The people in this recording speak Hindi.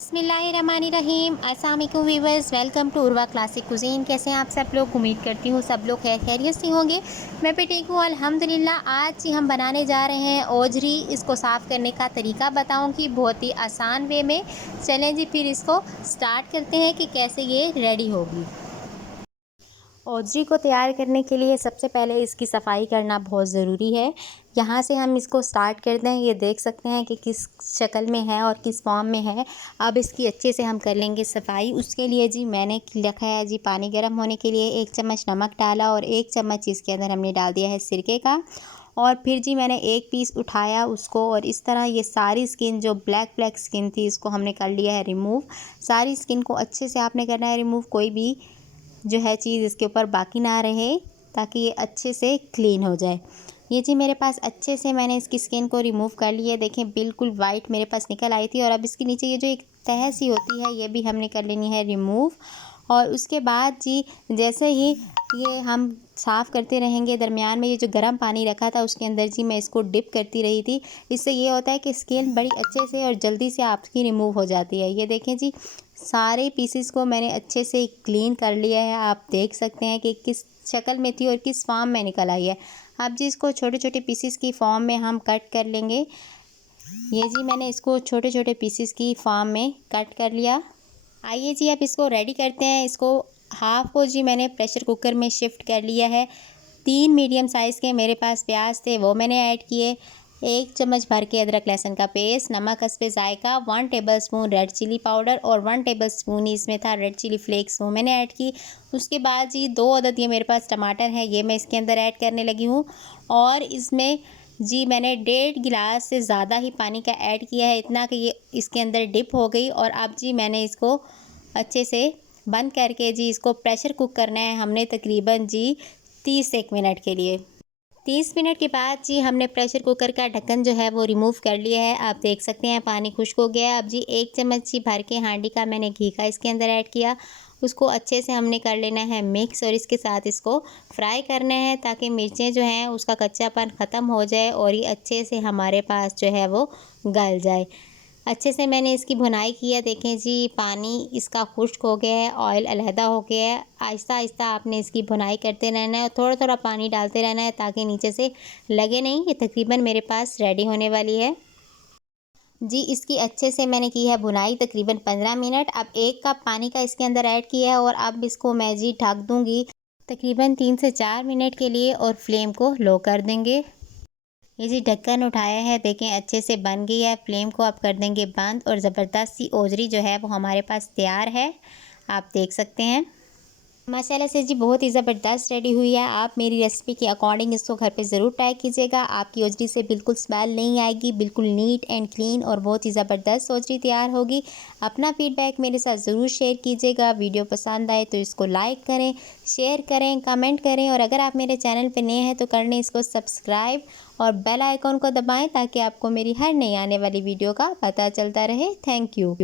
बिस्मिल्लाहिर्रहमानिर्रहीम। अस्सलाम वालेकुम viewers, welcome to Urwa classic cuisine. कैसे हैं आप सब लोग? उम्मीद करती हूँ सब लोग खैरियत से होंगे। मैं भी ठीक हूँ अल्हम्दुलिल्लाह। आज हम बनाने जा रहे हैं ओजरी। इसको साफ़ करने का तरीका बताऊँगी बहुत ही आसान वे में। चलें जी फिर इसको स्टार्ट करते हैं कि कैसे ये रेडी होगी। ओजरी को तैयार करने के लिए सबसे पहले इसकी सफाई करना बहुत ज़रूरी है। यहाँ से हम इसको स्टार्ट करते हैं। ये देख सकते हैं कि किस शक्ल में है और किस फॉर्म में है। अब इसकी अच्छे से हम कर लेंगे सफाई। उसके लिए जी मैंने रखा है जी पानी गर्म होने के लिए, 1 चम्मच नमक डाला और 1 चम्मच इसके अंदर हमने डाल दिया है सिरके का। और फिर जी मैंने एक पीस उठाया उसको, और इस तरह ये सारी स्किन जो ब्लैक स्किन थी इसको हमने कर लिया है रिमूव। सारी स्किन को अच्छे से आपने करना है रिमूव, कोई भी जो है चीज़ इसके ऊपर बाकी ना रहे, ताकि ये अच्छे से क्लीन हो जाए। ये जी मेरे पास अच्छे से मैंने इसकी स्किन को रिमूव कर लिया है। देखें बिल्कुल वाइट मेरे पास निकल आई थी। और अब इसके नीचे ये जो एक तह सी होती है ये भी हमने कर लेनी है रिमूव। और उसके बाद जी जैसे ही ये हम साफ़ करते रहेंगे, दरमियान में ये जो गर्म पानी रखा था उसके अंदर जी मैं इसको डिप करती रही थी। इससे ये होता है कि स्किन बड़ी अच्छे से और जल्दी से आपकी रिमूव हो जाती है। ये देखें जी सारे पीसेस को मैंने अच्छे से क्लीन कर लिया है। आप देख सकते हैं कि किस शक्ल में थी और किस फॉर्म में निकल आई है। अब जी इसको छोटे छोटे पीसेस की फॉर्म में हम कट कर लेंगे। ये जी मैंने इसको छोटे छोटे पीसेस की फॉर्म में कट कर लिया। आइए जी अब इसको रेडी करते हैं। इसको हाफ़ को जी मैंने प्रेशर कुकर में शिफ्ट कर लिया है। 3 मीडियम साइज़ के मेरे पास प्याज थे वो मैंने ऐड किए। 1 चम्मच भर के अदरक लहसुन का पेस्ट, नमक हस्बे ज़ायका, 1 टेबलस्पून रेड चिली पाउडर और 1 टेबलस्पून इसमें था रेड चिली फ्लेक्स वो मैंने ऐड की। उसके बाद जी 2 अदद ये मेरे पास टमाटर है ये मैं इसके अंदर ऐड करने लगी हूँ। और इसमें जी मैंने 1.5 गिलास से ज़्यादा ही पानी का ऐड किया है, इतना कि ये इसके अंदर डिप हो गई। और अब जी मैंने इसको अच्छे से बंद करके जी इसको प्रेशर कुक करना है हमने तकरीबन जी 30 मिनट के लिए। 30 मिनट के बाद जी हमने प्रेशर कुकर का ढक्कन जो है वो रिमूव कर लिया है। आप देख सकते हैं पानी खुश्क हो गया है। अब जी 1 चम्मच जी भर के हांडी का मैंने घी का इसके अंदर ऐड किया। उसको अच्छे से हमने कर लेना है मिक्स, और इसके साथ इसको फ्राई करना है ताकि मिर्चें जो हैं उसका कच्चापन ख़त्म हो जाए और ये अच्छे से हमारे पास जो है वो गल जाए। अच्छे से मैंने इसकी भुनाई की है। देखें जी पानी इसका खुश्क हो गया है, ऑयल अलहदा हो गया है। आहिस्ता आहिस्ता आपने इसकी भुनाई करते रहना है और थोड़ा थोड़ा पानी डालते रहना है ताकि नीचे से लगे नहीं। ये तकरीबन मेरे पास रेडी होने वाली है जी। इसकी अच्छे से मैंने की है भुनाई तकरीबन 15 मिनट। अब 1 कप पानी का इसके अंदर ऐड किया है और अब इसको मैं जी ढक दूँगी तकरीबन 3 से 4 मिनट के लिए, और फ्लेम को लो कर देंगे। ये जी ढक्कन उठाया है, देखें अच्छे से बन गई है। फ्लेम को आप कर देंगे बंद और ज़बरदस्त सी ओजरी जो है वो हमारे पास तैयार है। आप देख सकते हैं माशाल्लाह से जी बहुत ही ज़बरदस्त रेडी हुई है। आप मेरी रेसिपी के अकॉर्डिंग इसको घर पे ज़रूर ट्राई कीजिएगा। आपकी ओजरी से बिल्कुल स्मेल नहीं आएगी, बिल्कुल नीट एंड क्लीन और बहुत ही ज़बरदस्त ओजरी तैयार होगी। अपना फीडबैक मेरे साथ ज़रूर शेयर कीजिएगा। वीडियो पसंद आए तो इसको लाइक करें, शेयर करें, कमेंट करें, और अगर आप मेरे चैनल पर नए हैं तो कर लें इसको सब्सक्राइब और बेल आइकॉन को दबाएँ ताकि आपको मेरी हर नई आने वाली वीडियो का पता चलता रहे। Thank you.